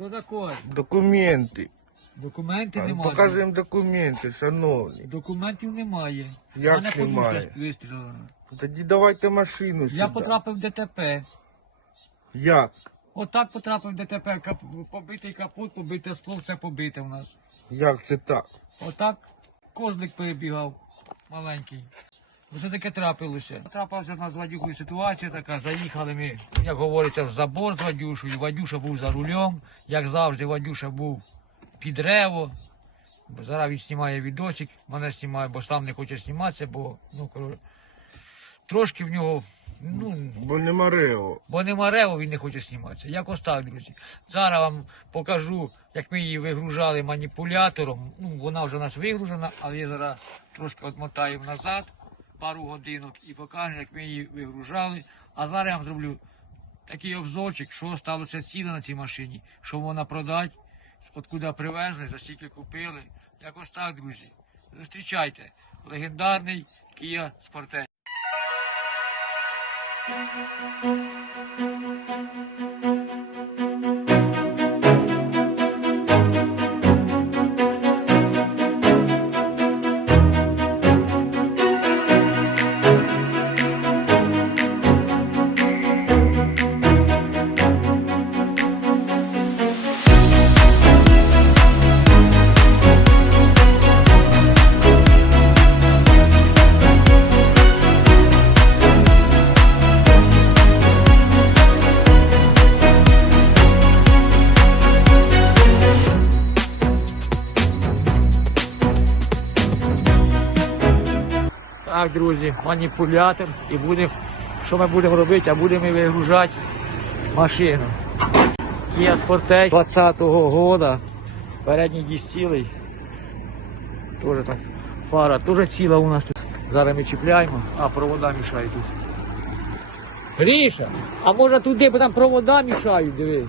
Хто такий? Документи. Документів А, немає. Показуємо документи, шановні. Документів немає. Як Мене подушка немає? вистрілена. Тоді давайте машину сюди. Я потрапив в ДТП. Як? Отак потрапив в ДТП. Кап... Побитий капот, побите скло, все побите в нас. Як це так? Отак козлик перебігав маленький. Все таке трапилося. Трапилася в нас з ситуація така. Заїхали ми, як говориться, в забор з Вадюшою. Вадюша був за рулем. Як завжди, Вадюша був під рево. Зараз він знімає відосик, мене знімає, бо сам не хоче зніматися, бо ну, трошки в нього. Ну, Бо нема рео. Бо нема рево, він не хоче зніматися. Якось так, друзі. Зараз вам покажу, як ми її вигружали маніпулятором. Ну, вона вже у нас вигружена, але я зараз трошки отмотаю назад пару годинок і покажу, як ми її вигружали. А зараз я вам зроблю такий обзорчик, що сталося ціна на цій машині, що вона продать, откуда привезли, за скільки купили. Якось так, друзі. Зустрічайте. Легендарний Kia Sportage. Маніпулятор. І будемо, що ми будемо робити, а будемо вигружати машину. Kia Sportage 20-го года. Передній диск цілий. Тоже там фара теж ціла у нас тут. Зараз ми чіпляємо, а провода мішають тут. Гріша, а може туди, бо там провода мішають, диви.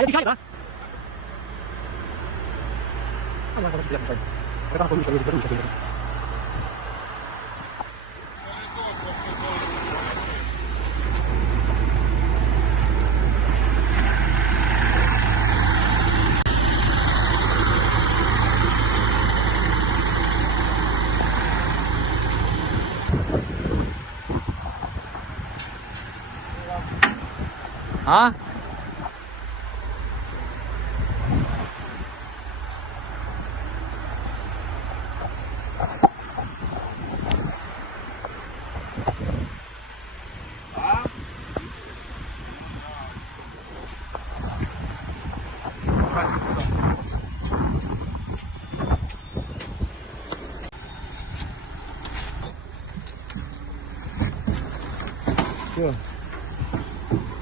А я мішаю, так? А? Все.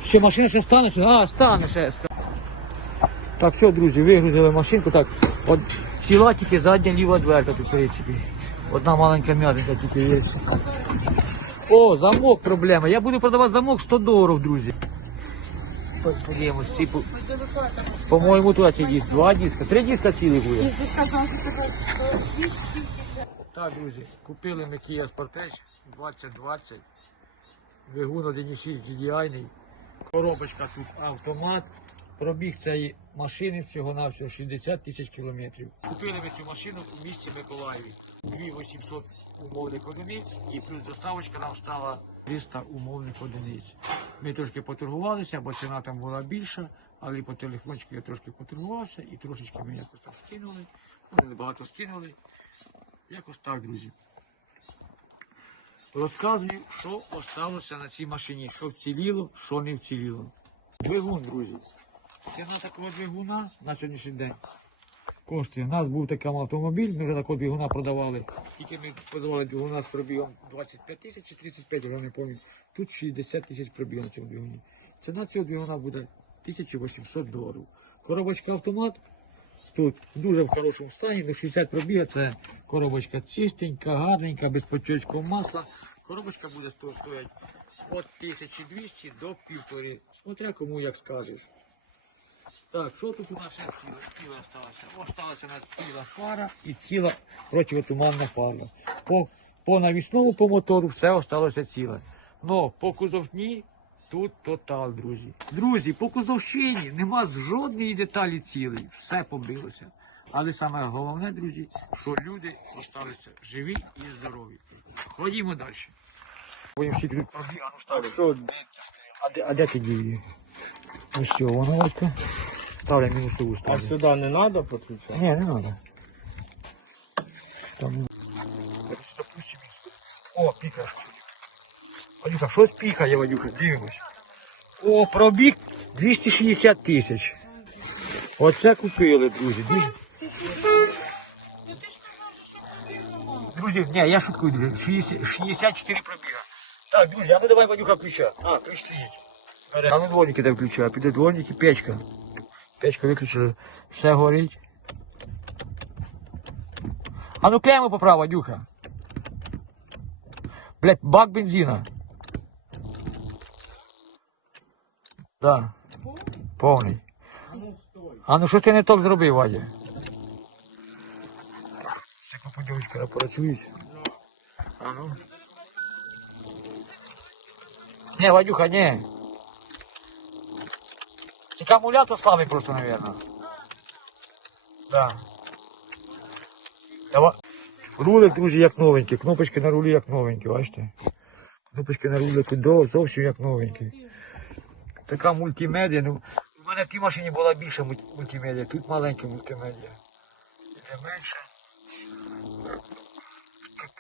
Ще машина ще стане? А, стане ще. Так, все, друзі, вигрузили машинку. Так, от ціла тільки задня ліва дверка тут, в принципі. Одна маленька м'ятинка тільки є. О, замок проблема. Я буду продавати замок 100 доларів, друзі. По-моєму, тут ці диск. Два диска, три диска цілих буде. Так, друзі, купили ми Kia Sportage 2020. Двигун 1.6 GDI. Коробочка тут автомат. Пробіг цієї машини всього на всього 60 тисяч кілометрів. Купили ми цю машину у місті Миколаєві. 2800 умовних одиниць і плюс доставочка нам стала 300 умовних одиниць. Ми трошки поторгувалися, бо ціна там була більша, але по телефончику я трошки поторгувався і трошечки ми якось так скинули. Ну, не багато скинули. Якось так, друзі. Розказую, що осталося на цій машині, що вціліло, що не вціліло. Двигун, друзі. Ціна такого двигуна на сьогоднішній день коштує. У нас був такий автомобіль, ми вже такого двигуна продавали. Тільки ми продавали двигуна з пробігом 25 тисяч чи 35, вже не пам'ятаю. Тут 60 тисяч пробіг на цьому двигуні. Ціна цього двигуна буде 1800 доларів. Коробочка автомат. Тут дуже в хорошому стані, до 60 пробіга, це коробочка чистенька, гарненька, без потічного масла. Коробочка буде сто- стоїть від 1200 до півтори. Смотря кому як скажеш. Так, що тут у нас ще ціле, ціле осталося? Осталася у нас ціла фара і ціла противотуманна фара. По, по навісному, по мотору все осталося ціле. Но по кузовні тут тотал, друзі. Друзі, по кузовщині нема жодної деталі цілої. Все побилося. Але саме головне, друзі, що люди залишилися живі і здорові. Ходімо далі. Будемо всі тут а ну. А де, а де ти дів її? Ну що, вона ось. Ставлю мінусову а ставлю. сюди не треба підключати? Не, не надо. Там... Допустим, О, піка. Вадюха, щось пікає, Вадюха, дивимось. О, пробіг 260 тисяч. Оце купили, друзі. Друзі, ні, я шуткую, друзі. 64 пробіга. Так, друзі, а ну давай, Вадюха, включай. А, прийшли. А ну дворники дай включай, піде дворники, печка. Печка виключили, все горить. А ну клеймо поправ, Вадюха. Блять, бак бензина. Да. Повний. А ну що ти не так зробив, Вадя? Це попадючка працюють. А ну. Не, Вадюха, не. Тільки акумулятор слабий просто, наверное. Да. Давай. Рулик, друзі, як новенький. Кнопочки на рулі як новенькі, бачите? Кнопочки на рулі до зовсім як новенькі. Така мультимедіа. Ну, у мене в тій машині була більша мульт- мультимедіа, тут маленька мультимедіа. Це менше.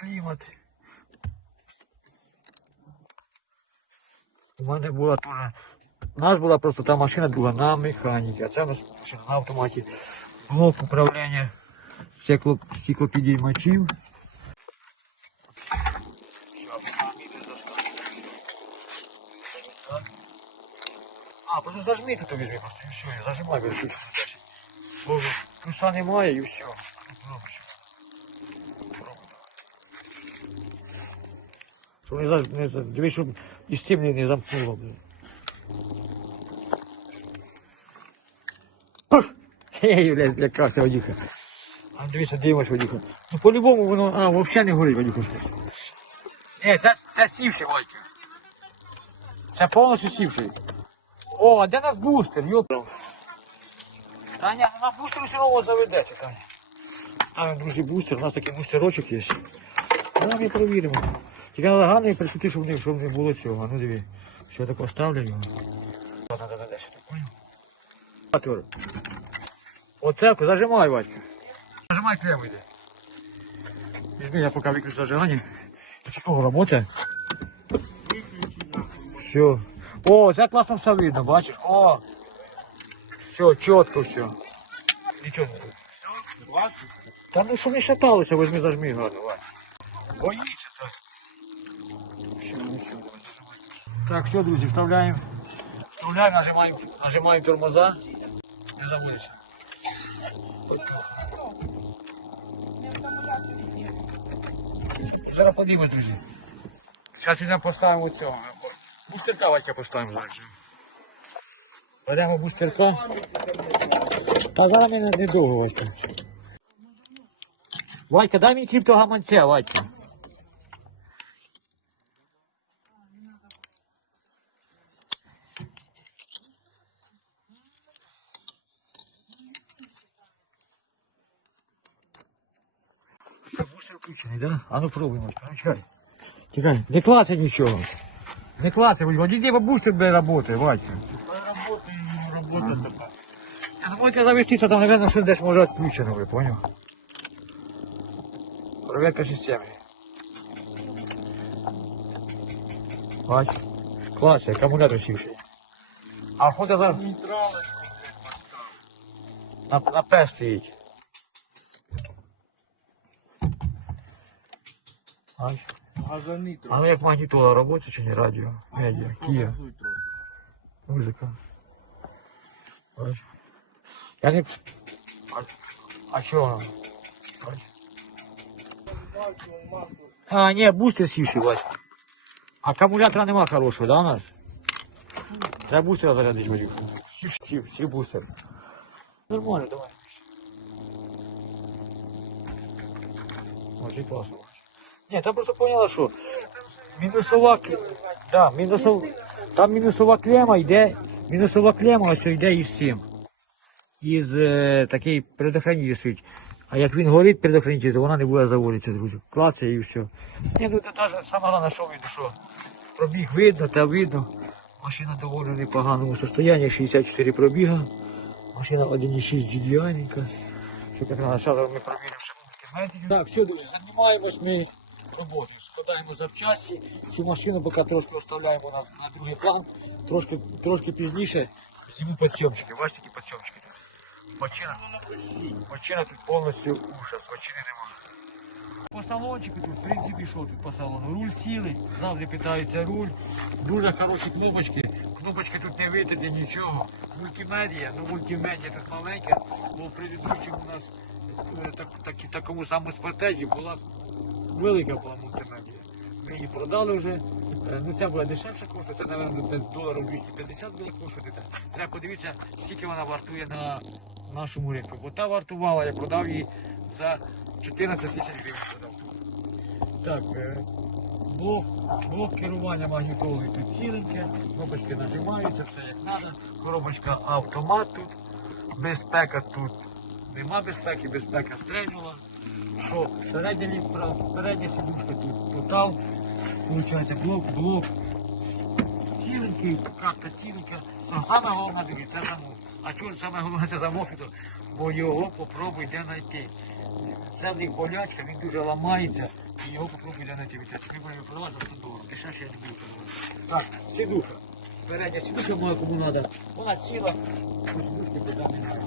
Клімат. У мене була теж. У нас була просто та машина друга на механіки, а це машина на автоматі. Блок управління стекло, стеклопідіймачів. А, просто зажми тут візьми, просто і все, зажимай вершить. Бо плюса немає і все. Все. Щоб не, за- дивись, щоб із цим не, замкнуло, блин. Ей, блядь, лякався Вадюха. А дивіться, дивимось, Вадюха. Ну по-любому воно, а, взагалі не горить, Вадюха. Ні, це, це сівший, Вадька. Це повністю сівший. О, а де нас бустер, йоп. Та ні, ну на бустер все одно заведе, чекай. А, друзі, бустер, у нас такий бустерочок є. Давай ми перевіримо. Тільки треба гарно присути, щоб не, щоб не було цього. Ну диви. Все так оставлю його. Да, да, сюди, понял? Оце зажимай, Вадька. Зажимай прямо йде. Візьми, я поки виключу зажигання. Це кого робота? Все. О, це класно все видно, бачиш? О! Все, чітко все. Нічого. Та ну що не шаталося, возьми зажми гарно, Вадь. Боїться так. Ну давай, зажимай. Так, все, друзі, вставляємо. Вставляємо, нажимаємо, нажимаємо тормоза. Не заводиться. Зараз подивимось, друзі. Зараз візьмемо поставимо цього. Бустерка Ватька поставимо зараз. Беремо бустерка. Та зараз мені не довго. Ватька, дай мені кріпто гаманця. Що, бустер включений, да? А ну ну чекай. Чекай, не клацай нічого. Не клацай, Ватька, от іди, бо бустер буде працює, Ватька. Робота і робота така. Я думаю, завестися, там, наверное, щось десь може відключено, ви поняв? Проверка системи. Бач. Клас, акумулятор сівший. А хода за на, на П стоїть. Бач. Газани А трохи. ну як магнітола робоча чи не радіо? Медіа, Кія, Погазуй трохи. музика. Бач. Я не... А, а що воно? Бач. А, ні, бустер сівший, бач. Акумулятора нема хорошого, да, у нас? Треба бустера зарядити, Вадюк. Сів, сів, сів бустер. Нормально, давай. Може, класно. Ні, там просто поняла, що мінусова да, мінусов... там мінусова клема йде, мінусова клема ось йде із цим. Із е, такий предохранитель стоїть. А як він горить предохранитель, то вона не буде заводитися, друзі. Клацає і все. Ні, ну це навіть саме головне, що видно, що пробіг видно, та видно. Машина доволі непоганому стані, 64 пробіга. Машина 1.6 GDI-ненька. Що так на зараз ми провіримо шаманські Так, все, друзі, займаємось ми роботою. Складаємо запчасті. Цю машину поки трошки оставляємо на, на другий план. Трошки, трошки пізніше зніму підсйомчики. Бачите, які підсйомчики тут. Почина. Почина тут повністю ужас, почини немає. По салончику тут, в принципі, що тут по салону? Руль цілий, завжди питається руль. Дуже хороші кнопочки. Кнопочки тут не витати нічого. Мультимедія, ну мультимедія тут маленька, бо в предыдущому у нас е, так, так, такому самому спортежі була велика була мультимедія. Ми її продали вже. Е, Ну ця була дешевша коштує, це, мабуть, десь доларів 250 буде коштувати. Треба подивитися, скільки вона вартує на нашому ринку. Бо та вартувала, я продав її за 14 тисяч гривень. Так, е, блок, блок керування магнітолою тут ціленьке, кнопочки нажимаються, все як треба. Коробочка автомат тут, безпека тут нема безпеки, безпека стрельнула. Літра, середня сідушка тут тотал. Получається блок, блок. Ціленький, карта ціленька. Ну, саме головне дивіться, це замок. А чому саме головне це замок? Бо його попробуй де знайти. Це в них болячка, він дуже ламається, і його попробуй де знайти. Ми будемо продавати за 100 доларів. Дешевше я не буду продавати. Так, сідуха. Передня сідуха моя кому треба. Вона ціла, по сідушки питань немає.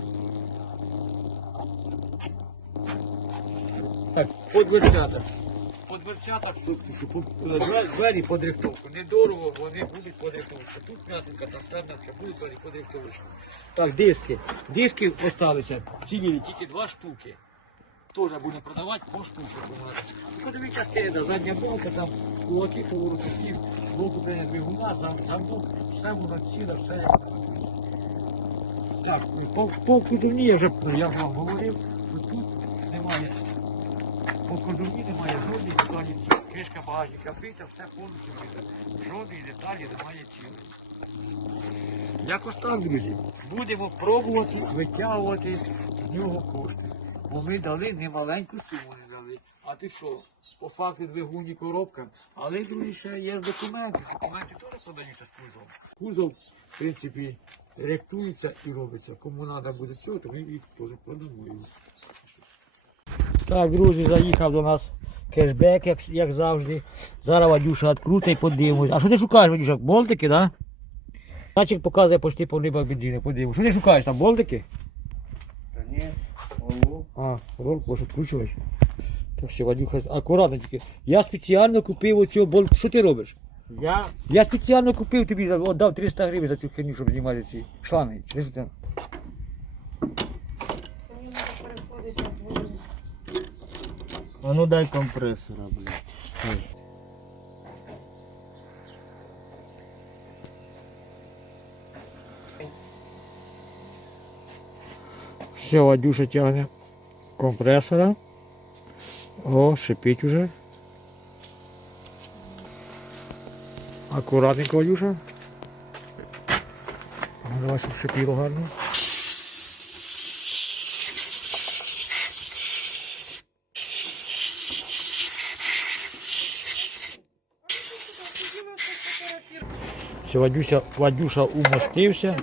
Так, по дверцятах. По дверцятах по- двері- по дрифтовку. Недорого, вони будуть по дрифтовочку. Тут м'ятинка, там певненька, будуть двері по дрифтовочку. Так, диски. Диски осталися цілі, тільки два штуки. Теж будемо продавати по штуці. Ходові частини, да, задня балка, там кулаки, поворотників, блок управління двигуна, зам, замок, все воно ціле, все як так, по, по кузовні я вже ну, я вам говорив, що тут по кузовні немає жодних деталей, кришка багажника бита, все повністю бита. Жодної деталі немає цілої. Якось так, друзі. Будемо пробувати витягувати з нього кошти. Бо ми дали немаленьку суму не дали. А ти що? По факту двигуні коробка. Але, друзі, ще є документи. Документи теж подаються з кузовом. Кузов, в принципі, ректується і робиться. Кому треба буде цього, то ми їх теж продамо. Так, друзі, заїхав до нас кешбек, як, як завжди. Зараз Вадюша відкрутить, подивимось. А що ти шукаєш, Вадюша? Болтики, так? Да? Начик показує почти по рибах бензини, подивимось. Що ти шукаєш там, болтики? Та ні, ого. А, роль можеш відкручувати. Так все, Вадюха, акуратно тільки. Я спеціально купив оцього болт. Що ти робиш? Я Я спеціально купив тобі, віддав 300 гривень за цю херню, щоб знімати ці шланги. Чи що там? А ну дай компресора, блядь. Все, Вадюша тягне компресора. О, шипить уже. Акуратненько, Вадюша. Давай, щоб шипіло гарно. Все, Вадюся, Вадюша умостився.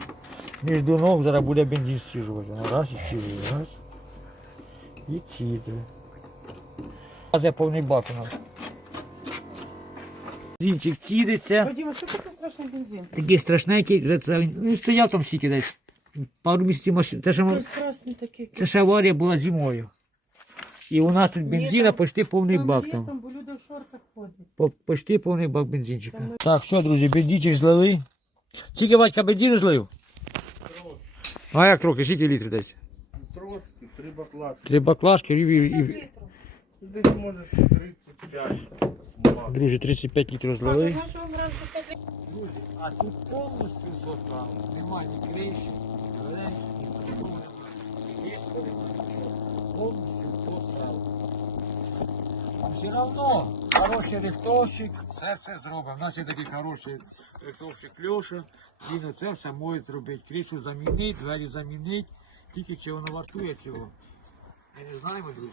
Між ног зараз буде бензин стіжувати. Ну, Раз і стіжує, раз. І цідре. Зараз я повний бак у нас. Бензинчик цідиться. Вадима, що таке страшний бензин? Такий страшненький, це він він стояв там стільки десь. Пару місяців машин. Це ще, м- Ось такий. це ще аварія була зимою. І у нас тут бензина почти повний бак там. Там, бо люди в шортах ходять. По- Почти повний бак бензинчика. Так, все, друзі, бензинчик злили. Скільки батька бензину злив? А як трохи, скільки літрів десь? Трошки, три баклажки. Три баклажки і, і. Десь може 35. друзі, 35 літрів А, то злили. Друзі, а тут повністю топтав. Немає ні криші, ні зелень, ні. Повністю. Все одно хороший рихтовщик, це все зробив. У нас є такий хороший рихтовщик Льоша. Він оце все може зробити. Кришу замінить, двері замінить. Тільки чи воно вартує цього. Ми не знаємо, друзі.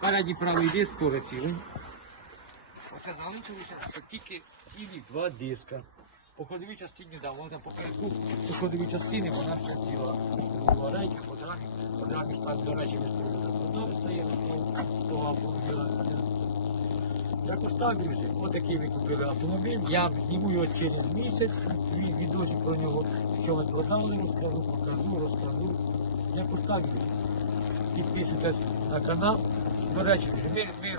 Передній правий диск теж цілий. Оце залишилося тільки цілі два диска. По ходовій частині, да, вона по кайку, по ходовій частині вона все ціла. Рейки, по драмі, до речі, ми стоїмо стає з того автомобіля. Якось так, друзі, отакий ми купили автомобіль. Я зніму його через місяць, відосик про нього, що ми продали, розкажу, покажу, розкажу. Якось так, друзі. Підписуйтесь на канал. До речі, ми, ми,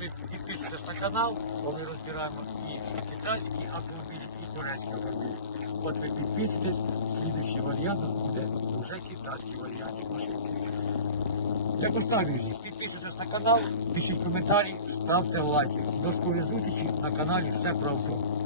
ми підписуйтесь на канал, бо ми розбираємо і китайські автомобілі, і корейські автомобілі. От ви підписуйтесь, слідуючий варіант буде вже китайський варіант машинки. Якось. Підписуйтесь на канал, пишіть коментарі, ставте лайки. До скорої зустрічі на каналі Все про авто.